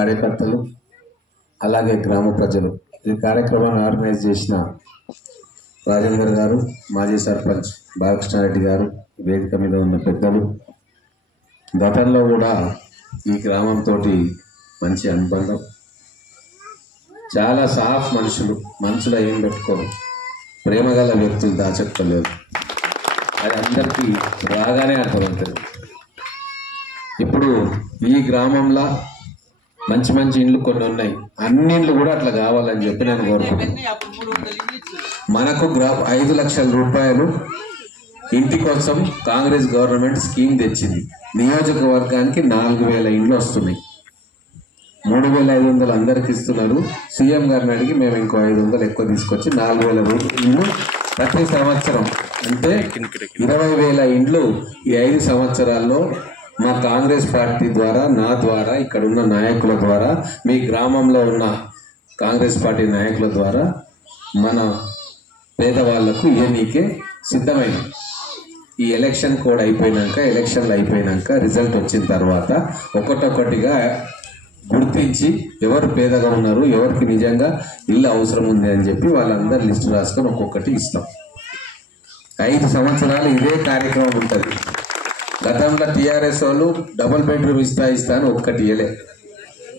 కార్యకర్తలు అలాగే గ్రామ ప్రజలు ఈ కార్యక్రమాన్ని ఆర్గనైజ్ చేసిన రాజేందర్ గారు, మాజీ సర్పంచ్ బాలకృష్ణారెడ్డి గారు, వేదిక మీద ఉన్న పెద్దలు, గతంలో కూడా ఈ గ్రామంతో మంచి అనుబంధం, చాలా సాఫ్ మనుషులు, మనసులో ఏం పెట్టుకోరు, ప్రేమగల వ్యక్తులు, దాచక్కర్లేదు, అది అందరికీ రాగానే అర్థమవుతుంది. ఇప్పుడు ఈ గ్రామంలో మంచి మంచి ఇండ్లు కొన్ని ఉన్నాయి, అన్ని ఇండ్లు కూడా అట్లా కావాలని చెప్పి నేను కోరుకుంటున్నాను. మనకు 5 లక్షల రూపాయలు ఇంటి కోసం కాంగ్రెస్ గవర్నమెంట్ స్కీమ్ తెచ్చింది. నియోజకవర్గానికి 4,000 ఇండ్లు వస్తున్నాయి. 3,500 అందరికి ఇస్తున్నారు. సీఎం గారిని అడిగి మేము ఇంకో 500 ఎక్కువ తీసుకొచ్చి 4,000 ఇండ్లు ప్రతి సంవత్సరం, అంటే 20,000 ఇండ్లు ఈ 5 సంవత్సరాల్లో మా కాంగ్రెస్ పార్టీ ద్వారా, నా ద్వారా, ఇక్కడ ఉన్న నాయకుల ద్వారా, మీ గ్రామంలో ఉన్న కాంగ్రెస్ పార్టీ నాయకుల ద్వారా మన పేదవాళ్లకు ఇవ్వనీకే సిద్ధమైంది. ఈ ఎలక్షన్ కోడ్ అయిపోయినాక, ఎలక్షన్లు అయిపోయినాక, రిజల్ట్ వచ్చిన తర్వాత ఒక్కొక్కటిగా గుర్తించి ఎవరు పేదగా ఉన్నారు, ఎవరికి నిజంగా ఇల్లు అవసరం ఉంది అని చెప్పి వాళ్ళందరూ లిస్టు రాసుకొని ఒక్కొక్కటి ఇస్తాం. 5 సంవత్సరాలు ఇదే కార్యక్రమం ఉంటుంది. గతంలో టీఆర్ఎస్ వాళ్ళు డబుల్ బెడ్రూమ్ ఇస్తా అని ఒక్కటి ఇవ్వలే.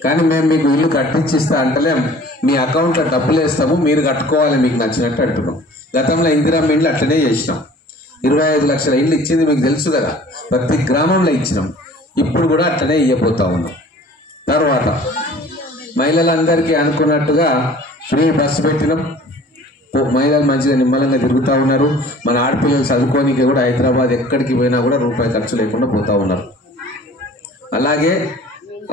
కానీ మేము మీకు ఇల్లు కట్టించిస్తా అంటలేం, మీ అకౌంట్లో డబ్బులు వేస్తాము, మీరు కట్టుకోవాలి మీకు నచ్చినట్టు అంటున్నాం. గతంలో ఇందిరమ్మ ఇండ్లు అట్లనే చేసినాం. 25 లక్షల ఇండ్లు ఇచ్చింది మీకు తెలుసు కదా, ప్రతి గ్రామంలో ఇచ్చినాం. ఇప్పుడు కూడా అట్లనే ఇవ్వబోతా ఉన్నాం. తర్వాత మహిళలందరికీ అనుకున్నట్టుగా ఫ్రీ బస్సు పెట్టినాం. మహిళలు మంచిగా నిమ్మలంగా తిరుగుతూ ఉన్నారు. మన ఆడపిల్లలు చదువుకోనికి కూడా హైదరాబాద్ ఎక్కడికి పోయినా కూడా రూపాయి ఖర్చు లేకుండా పోతూ ఉన్నారు. అలాగే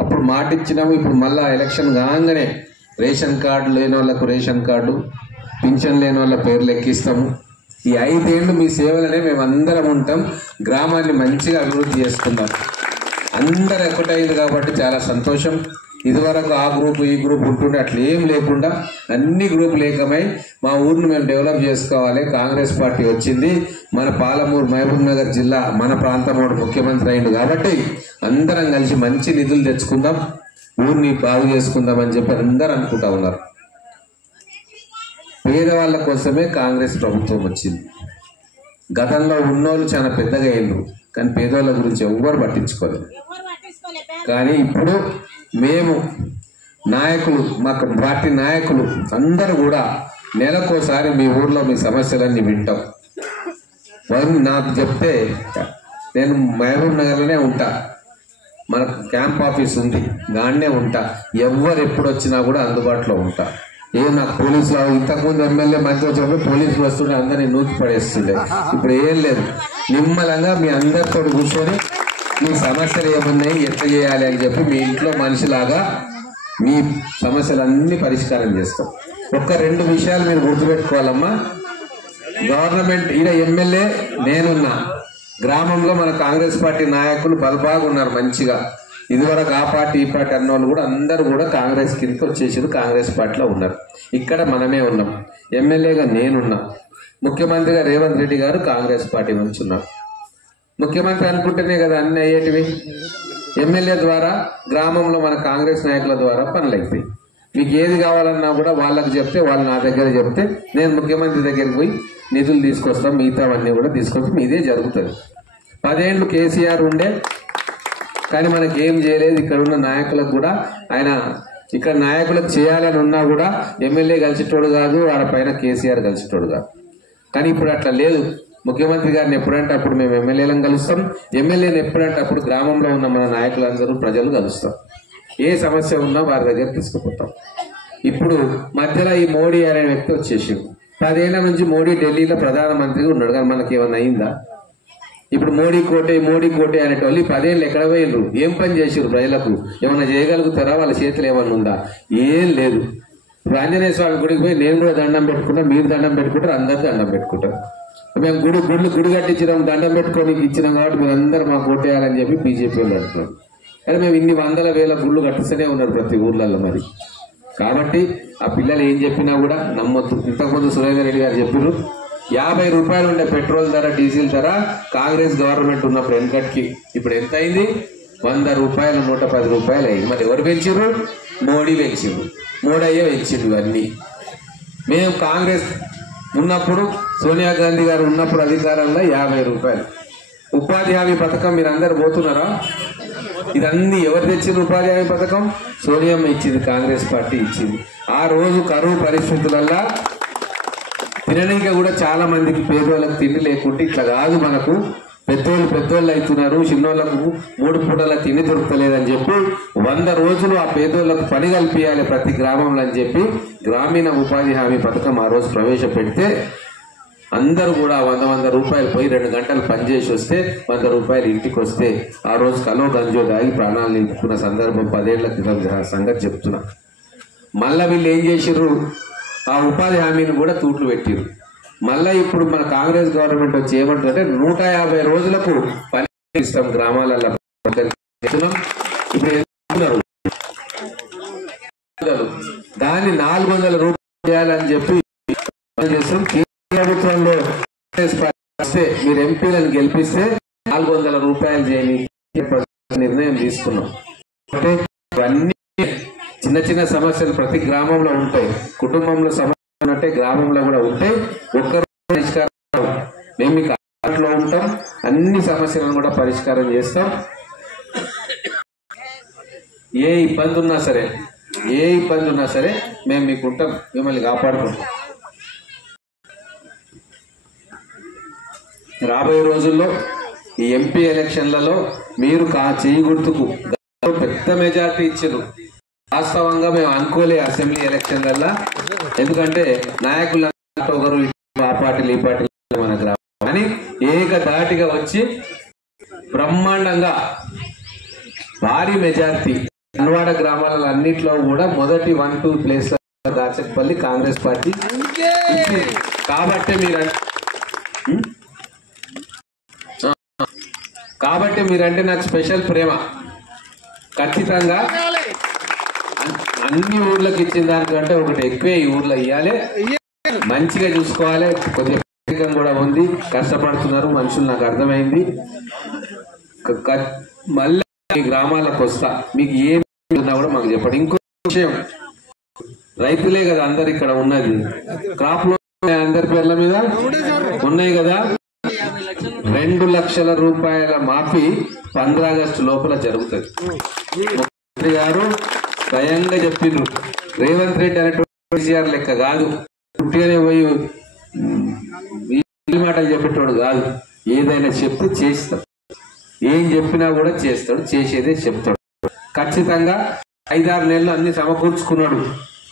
అప్పుడు మాట ఇచ్చినాము, ఇప్పుడు మళ్ళీ ఎలక్షన్ కాగానే రేషన్ కార్డు లేని వాళ్ళకు రేషన్ కార్డు, పింఛన్ లేని వాళ్ళ పేర్లు ఎక్కిస్తాము. ఈ 5 ఏళ్ళు మీ సేవలనే మేము అందరం ఉంటాం. గ్రామాన్ని మంచిగా అభివృద్ధి చేసుకుందాం. అందరు ఒకటైంది కాబట్టి చాలా సంతోషం. ఇదివరకు ఆ గ్రూపు ఈ గ్రూప్ ఉంటుండే అట్లా ఏం లేకుండా అన్ని గ్రూపులు ఏకమై మా ఊరిని మేము డెవలప్ చేసుకోవాలి. కాంగ్రెస్ పార్టీ వచ్చింది, మన పాలమూరు మహబూబ్ నగర్ జిల్లా మన ప్రాంతం ముఖ్యమంత్రి అయింది కాబట్టి అందరం కలిసి మంచి నిధులు తెచ్చుకుందాం, ఊరిని బాగు చేసుకుందాం అని చెప్పి అందరూ అనుకుంటా ఉన్నారు. పేదవాళ్ళ కోసమే కాంగ్రెస్ ప్రభుత్వం వచ్చింది. గతంలో ఉన్నోళ్ళు చాలా పెద్దగా అయ్యారు, కానీ పేదవాళ్ళ గురించి ఎవ్వరు పట్టించుకోలేదు. కానీ ఇప్పుడు మేము నాయకులు, మా పార్టీ నాయకులు అందరూ కూడా నెలకోసారి మీ ఊర్లో మీ సమస్యలన్నీ వింటాం. వాళ్ళు నాకు చెప్తే నేను మహబూబ్ నగర్లోనే ఉంటా, మన క్యాంప్ ఆఫీస్ ఉంది, దాన్నే ఉంటా. ఎవరు ఎప్పుడు వచ్చినా కూడా అందుబాటులో ఉంటా. నాకు పోలీసులు ఇంతకుముందు ఎమ్మెల్యే మంత్రి వచ్చినప్పుడు పోలీసులు వస్తుండే అందరినీ నూకి పడేస్తుండే. ఇప్పుడు ఏం లేదు, నిమ్మలంగా మీ అందరితో కూర్చొని మీ సమస్యలు ఏమున్నాయి, ఎట్లా చేయాలి అని చెప్పి మీ ఇంట్లో మనిషిలాగా మీ సమస్యలన్నీ పరిష్కారం చేస్తాం. 2 విషయాలు మీరు గుర్తుపెట్టుకోవాలమ్మా. గవర్నమెంట్ ఈడ ఎమ్మెల్యే నేనున్నా, గ్రామంలో మన కాంగ్రెస్ పార్టీ నాయకులు బలబాగా ఉన్నారు మంచిగా. ఇదివరకు ఆ పార్టీ ఈ పార్టీ అన్నోళ్ళు కూడా అందరూ కూడా కాంగ్రెస్ కిందకి వచ్చేసారు, కాంగ్రెస్ పార్టీలో ఉన్నారు. ఇక్కడ మనమే ఉన్నాం. ఎమ్మెల్యేగా నేనున్నా, ముఖ్యమంత్రిగా రేవంత్ రెడ్డి గారు కాంగ్రెస్ పార్టీ నుంచి ఉన్నారు. ముఖ్యమంత్రి అనుకుంటేనే కదా అన్ని అయ్యేటివి. ఎమ్మెల్యే ద్వారా గ్రామంలో మన కాంగ్రెస్ నాయకుల ద్వారా పనులు అయిపోయి మీకు ఏది కావాలన్నా కూడా వాళ్ళకి చెప్తే, వాళ్ళు నా దగ్గర చెప్తే నేను ముఖ్యమంత్రి దగ్గరికి పోయి నిధులు తీసుకొస్తాం, మిగతావన్నీ కూడా తీసుకొచ్చి మీదే జరుగుతుంది. 10 ఏళ్ళు కేసీఆర్ ఉండే కానీ మనకి ఏం చేయలేదు. ఇక్కడ ఉన్న నాయకులకు కూడా ఆయన ఇక్కడ నాయకులకు చేయాలని ఉన్నా కూడా ఎమ్మెల్యే కలిసేటోడు కాదు, వాళ్ళ పైన కేసీఆర్ కలిసేటోడు కాదు. కానీ ఇప్పుడు అట్లా లేదు. ముఖ్యమంత్రి గారిని ఎప్పుడంటే అప్పుడు మేము ఎమ్మెల్యేలను కలుస్తాం, ఎమ్మెల్యేని ఎప్పుడంటే అప్పుడు గ్రామంలో ఉన్న మన నాయకులందరూ ప్రజలు కలుస్తాం. ఏ సమస్య ఉన్నా వారి దగ్గర తీసుకుపోతాం. ఇప్పుడు మధ్యలో ఈ మోడీ అనే వ్యక్తి వచ్చేసి 10 ఏళ్ల నుంచి మోడీ ఢిల్లీలో ప్రధానమంత్రిగా ఉన్నాడు, కానీ మనకి ఏమన్నా అయిందా? ఇప్పుడు మోడీ కోటే అనేటోళ్ళు 10 ఏళ్ళు ఎక్కడ పోయినరు, ఏం పని చేసారు, ప్రజలకు ఏమన్నా చేయగలుగుతారా, వాళ్ళ చేతులు ఏమన్నా ఉందా? ఏం లేదు. ఇప్పుడు ఆంజనేయ స్వామి గుడికి పోయి నేను కూడా దండం పెట్టుకుంటా, మీరు దండం పెట్టుకుంటారు, అందరు దండం పెట్టుకుంటారు. మేము గుడి కట్టించినాం, దండం పెట్టుకొని ఇచ్చినాం కాబట్టి మీరు అందరూ మాకు ఓటేయాలని చెప్పి బీజేపీ వాళ్ళు అంటున్నారు. కానీ మేము ఇన్ని 100,000 గుళ్ళు కట్టిస్తూనే ఉన్నారు ప్రతి ఊర్లలో. మరి కాబట్టి ఆ పిల్లలు ఏం చెప్పినా కూడా నమ్మొద్దు. ఇంతకుముందు సురేందర్ రెడ్డి గారు చెప్పారు, 50 రూపాయలు ఉండే పెట్రోల్ ధర, డీజిల్ ధర కాంగ్రెస్ గవర్నమెంట్ ఉన్నప్పుడు వెనకటికి ఇప్పుడు ఎంత అయింది? 100 రూపాయలు 110 రూపాయలు అయ్యి. మరి ఎవరు పెంచారు? మోడీ పెంచారు, మోడయ్య పెంచిండు ఇవన్నీ. మేము కాంగ్రెస్ ఉన్నప్పుడు, సోనియా గాంధీ గారు ఉన్నప్పుడు అధికారంలో 50 రూపాయలు. ఉపాధి హామీ పథకం మీరు అందరు పోతున్నారా? ఇదన్నీ ఎవరు తెచ్చింది? ఉపాధి హామీ పథకం సోనియమ్మ ఇచ్చింది, కాంగ్రెస్ పార్టీ ఇచ్చింది. ఆ రోజు కరువు పరిస్థితులల్లా తినడానికి కూడా చాలా మందికి పేదోళ్ళకి తిండి లేకుంటే ఇట్లా కాదు, మనకు పెద్దోళ్ళు అవుతున్నారు, చిన్నోళ్ళకు 3 పూటల తిండి దొరకలేదని చెప్పి 100 రోజులు ఆ పేదోళ్ళకు పని కల్పించాలి ప్రతి గ్రామంలో అని చెప్పి గ్రామీణ ఉపాధి హామీ పథకం ఆ రోజు ప్రవేశపెడితే అందరూ కూడా 100 రూపాయలు పోయి 2 గంటలు పనిచేసి వస్తే 100 రూపాయలు ఇంటికి వస్తే ఆ రోజు కలో గంజో దాగి ప్రాణాలు నిలుపుకున్న సందర్భం 10 ఏళ్ల క్రితం సంగతి చెప్తున్నా. మళ్ళా వీళ్ళు ఏం చేసిర్రు? ఆ ఉపాధి హామీని కూడా తూట్లు పెట్టిరు. మళ్ళీ ఇప్పుడు మన కాంగ్రెస్ గవర్నమెంట్ వచ్చి ఏమంటుందంటే 150 రోజులకు పని ఇస్తాం గ్రామాలలో. ఇప్పుడు దాన్ని 400 రూపాయలు చేయాలని చెప్పి చేస్తాం. ప్రభుత్వంలో వస్తే మీరు ఎంపీలను గెలిపిస్తే 400 రూపాయలు చేయని నిర్ణయం తీసుకున్నాం. అంటే ఇవన్నీ చిన్న చిన్న సమస్యలు ప్రతి గ్రామంలో ఉంటాయి. కుటుంబంలో సమస్యలు అంటే గ్రామంలో కూడా ఉంటాయి. ఒక్కరు పరిష్కారం మేము మీకు అందుబాటులో ఉంటాం, అన్ని సమస్యలను కూడా పరిష్కారం చేస్తాం. ఏ ఇబ్బంది ఉన్నా సరే మేము మీకు ఉంటాం, మిమ్మల్ని కాపాడుకుంటాం. రాబోయే రోజుల్లో ఈ ఎంపీ ఎలక్షన్లలో మీరు చేయి గుర్తుకు పెద్ద మెజార్టీ ఇచ్చారు. వాస్తవంగా మేము అనుకోలే అసెంబ్లీ ఎలక్షన్లలో, ఎందుకంటే నాయకులు ఒకరు ఆ పార్టీలు ఈ పార్టీలు మన గ్రామం కానీ ఏకధాటిగా వచ్చి బ్రహ్మాండంగా భారీ మెజార్టీ అన్వాడ గ్రామాలలో అన్నిట్లో కూడా మొదటి 1-2 ప్లేస్ దాచకపల్లి కాంగ్రెస్ పార్టీ. కాబట్టి మీరంటే నాకు స్పెషల్ ప్రేమ. ఖచ్చితంగా అన్ని ఊర్లకు ఇచ్చిన దానికంటే ఒకటి ఎక్కువే ఈ ఊర్లో ఇవ్వాలి, మంచిగా చూసుకోవాలి. కొద్దిగా కూడా ఉంది, కష్టపడుతున్నారు మనుషులు, నాకు అర్థమైంది. మళ్ళీ ఈ గ్రామాలకు వస్తా, మీకు ఏమి ఉన్నా కూడా మాకు చెప్పండి. ఇంకో విషయం, రైతులే కదా అందరు ఇక్కడ ఉన్నది, క్రాప్ లో అందరి పేర్ల మీద ఉన్నాయి కదా. 2 లక్షల రూపాయల మాఫీ 15 ఆగస్టు లోపల జరుగుతుంది. ముఖ్యమంత్రి గారు స్వయంగా చెప్పిండ్రు. రేవంత్ రెడ్డి అనేటువంటి కేసీఆర్ లెక్క కాదు, పుట్టిగానే పోయి మాటలు చెప్పేటోడు కాదు. ఏదైనా చెప్తే చేస్తాడు, ఏం చెప్పినా కూడా చేస్తాడు, చేసేదే చెప్తాడు. ఖచ్చితంగా 5-6 నెలలు అన్ని సమకూర్చుకున్నాడు.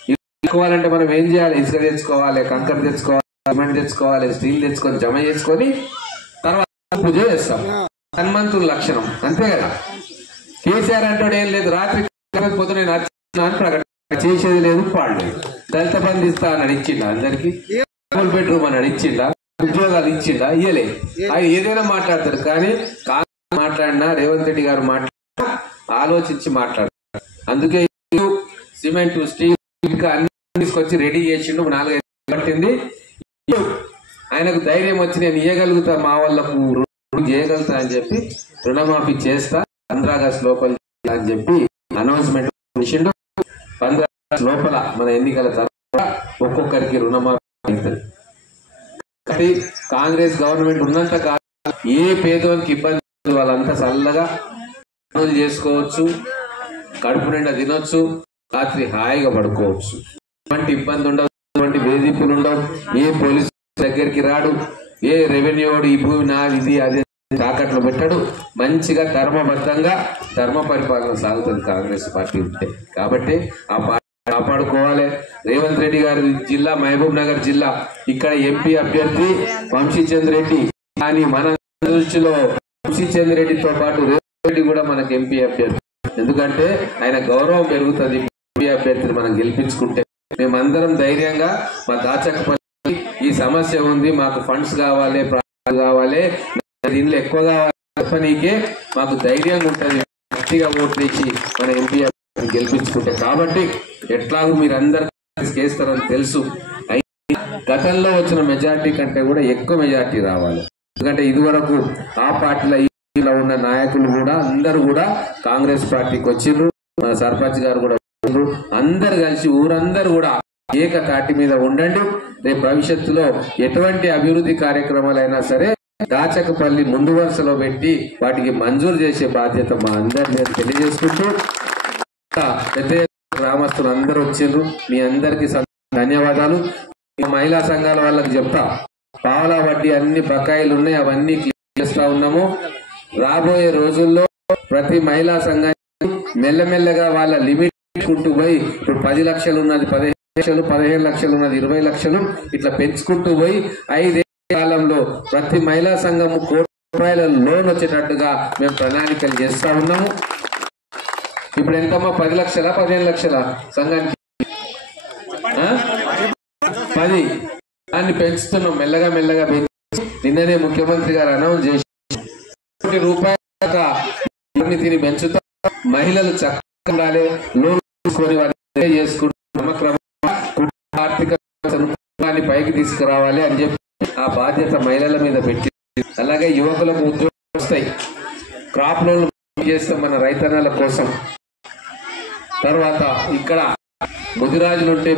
తెచ్చుకోవాలంటే మనం ఏం చేయాలి? ఇసుక తెచ్చుకోవాలి, కంకర తెచ్చుకోవాలి, సిమెంట్ తెచ్చుకోవాలి, స్టీల్ తెచ్చుకొని జమ చేసుకొని తర్వాత పూజ చేస్తాం. హనుమంతుల లక్షణం అంతే కదా. కేసీఆర్ అంటాడు ఏం లేదు, రాత్రి పొద్దున చేసేది లేదు, పాడలేదు. దళిత బంధు ఇస్తా అని ఇచ్చిండా? అందరికి డబుల్ బెడ్రూమ్ అని ఇచ్చిండా? ఉద్యోగాలు ఇచ్చిండా? ఇయ్యలే. ఆయన ఏదైనా మాట్లాడతారు, కానీ కాంగ్రెస్ మాట్లాడినా రేవంత్ రెడ్డి గారు మాట్లాడినా ఆలోచించి మాట్లాడతారు. అందుకే సిమెంట్, స్టీల్ ఇంకా అన్ని తీసుకొచ్చి రెడీ చేసిండు. 4-5 పట్టింది. ఆయనకు ధైర్యం వచ్చి నేను ఇయ్యగలుగుతా, మా వాళ్ళకు చేయగలుగుతా అని చెప్పి రుణమాఫీ చేస్తా 15 ఆగస్టు లోపల అని చెప్పి అనౌన్స్మెంట్ చేసిండు. 15 ఆగస్టు లోపల మన ఎన్నికల తర్వాత ఒక్కొక్కరికి రుణమాఫీ అవుతుంది. కాబట్టి కాంగ్రెస్ గవర్నమెంట్ ఉన్నంత కాలం ఏ పేదోనికి ఇబ్బంది వాళ్ళంతా చల్లగా పనులు చేసుకోవచ్చు, కడుపు నిండా తినొచ్చు, రాత్రి హాయిగా పడుకోవచ్చు. ఎటువంటి ఇబ్బంది ఉండదు, ఎటువంటి వేధింపులు ఉండవు. ఏ పోలీసు దగ్గరికి రాడు, ఏ రెవెన్యూ ఈ భూమి నాది ఇది అదే తాకట్లు పెట్టాడు. మంచిగా ధర్మబద్ధంగా ధర్మ పరిపాలన సాగుతుంది కాంగ్రెస్ పార్టీ ఉంటే. కాబట్టి ఆ పార్టీ కాపాడుకోవాలి. రేవంత్ రెడ్డి గారి జిల్లా మహబూబ్ నగర్ జిల్లా, ఇక్కడ ఎంపీ అభ్యర్థి వంశీచంద్ర రెడ్డి. కానీ మన దృష్టిలో వంశీచంద్ర రెడ్డితో పాటు రేవంత్ రెడ్డి కూడా మనకు ఎంపీ అభ్యర్థి. ఎందుకంటే ఆయన గౌరవం పెరుగుతుంది ఎంపీ అభ్యర్థిని మనం గెలిపించుకుంటే. మేమందరం ధైర్యంగా మా దాచకపల్లి ఈ సమస్య ఉంది, మాకు ఫండ్స్ కావాలి, ప్రాజెక్టులు కావాలి, దీనిలో ఎక్కువ కావాలనికే మాకు ధైర్యంగా ఉంటుంది గట్టిగా ఓట్లు ఇచ్చి మన ఎంపీ గెలిపించుకుంటే. కాబట్టి ఎట్లాగూ మీరందరూ చేస్తారని తెలుసు. గతంలో వచ్చిన మెజార్టీ కంటే కూడా ఎక్కువ మెజార్టీ రావాలి. ఎందుకంటే ఇదివరకు ఆ పార్టీలో ఉన్న నాయకులు కూడా అందరూ కూడా కాంగ్రెస్ పార్టీకి వచ్చిండ్రు. మన సర్పంచ్ గారు కూడా అందరు కలిసి ఊరందరూ కూడా ఏకతాటి మీద ఉండండి. రేపు భవిష్యత్తులో ఎటువంటి అభివృద్ధి కార్యక్రమాలైనా సరే దాచకపల్లి ముందు వరుసలో పెట్టి వాటికి మంజూరు చేసే బాధ్యత మా అందరినీ తెలియజేసుకుంటూ పెద్ద గ్రామస్తులు అందరూ వచ్చిండ్రు. మీ అందరికీ ధన్యవాదాలు. మహిళా సంఘాల వాళ్ళకి చెప్తా, పావలా వడ్డీ అన్ని బకాయిలు ఉన్నాయి, అవన్నీ క్లియర్ చేస్తా ఉన్నాము. రాబోయే రోజుల్లో ప్రతి మహిళా సంఘానికి మెల్లమెల్లగా వాళ్ళ లిమిట్ పెంచుకుంటూ పోయి, ఇప్పుడు 10 లక్షలు ఉన్నది 15 లక్షలు, 15 లక్షలు ఉన్నది 20 లక్షలు, ఇట్లా పెంచుకుంటూ పోయి 5 ఏళ్ల కాలంలో ప్రతి మహిళా సంఘము ₹1 కోట్ల లోన్ వచ్చేటట్టుగా మేము ప్రణాళికలు చేస్తా ఉన్నాము. ఇప్పుడు ఎంతమ్మా? 10 లక్షలా 15 లక్షల సంఘానికి 10 దాన్ని పెంచుతున్నాం. మెల్లగా మెల్లగా పెంచి నిన్ననే ముఖ్యమంత్రి గారు అనౌన్స్ చేసి ₹1 తిని పెంచుతాం. మహిళలు చక్కగా ఉండాలి, లోన్ తీసుకొని వాటిని చేసుకుంటూ ఆర్థిక పైకి తీసుకురావాలి అని చెప్పి ఆ బాధ్యత మహిళల మీద పెట్టి, అలాగే యువకులకు ఉద్యోగాలు వస్తాయి. క్రాప్ లోన్లు చేస్తాం మన రైతన్నల కోసం. తర్వాత ఇక్కడ ముదిరాజులు ఉంటే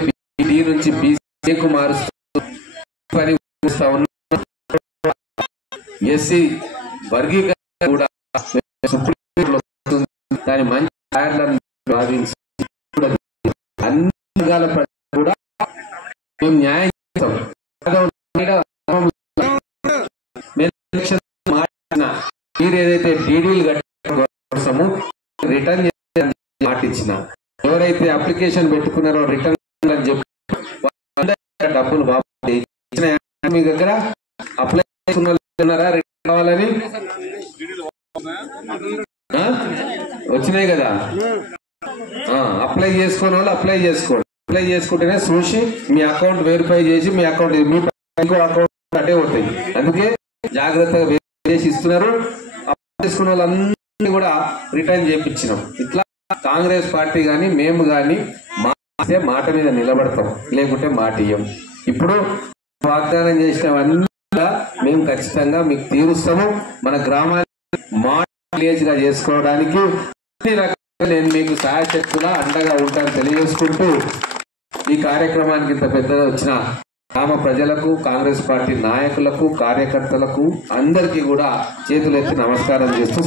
బి నుంచి బీసీకు మారుస్తూ పని ఎస్సీ వర్గీకరణ కూడా దాని మంచి భావించి అన్ని వర్గాల ప్రజలు కూడా మేము న్యాయం చేస్తాం. మీరు ఏదైతే డీడీలు కోసము రిటర్న్ మాట ఇచ్చిన, ఎవరైతే అప్లికేషన్ పెట్టుకున్నారో రిటర్న్ అని చెప్పి డబ్బులు మీ దగ్గర అప్లై చేసుకున్నారా రిటర్న్ కావాలని వచ్చినాయి కదా? అప్లై చేసుకునే వాళ్ళు అప్లై చేసుకోండి. అప్లై చేసుకుంటేనే చూసి మీ అకౌంట్ వెరిఫై చేసి మీ అకౌంట్ మీ అకౌంట్ అటే పోతాయి. అందుకే జాగ్రత్తగా చేసి ఇస్తున్నారు. అప్లై చేసుకున్న వాళ్ళందరినీ కూడా రిటర్న్ చేయించినాం. ఇట్లా కాంగ్రెస్ పార్టీ కానీ మేము కానీ మాట మీద నిలబడతాం, లేకుంటే మాట ఇయ్యం. ఇప్పుడు వాగ్దానం చేసినవన్నీ మేము ఖచ్చితంగా మీకు తీరుస్తాము. మన గ్రామాన్ని విలేజ్ గా చేసుకోవడానికి అన్ని రకాలుగా నేను మీకు సహాయశక్తులా అండగా ఉంటాను తెలియజేసుకుంటూ, ఈ కార్యక్రమానికి ఇంత పెద్దగా వచ్చిన గ్రామ ప్రజలకు, కాంగ్రెస్ పార్టీ నాయకులకు, కార్యకర్తలకు అందరికీ కూడా చేతులెత్తి నమస్కారం చేస్తూ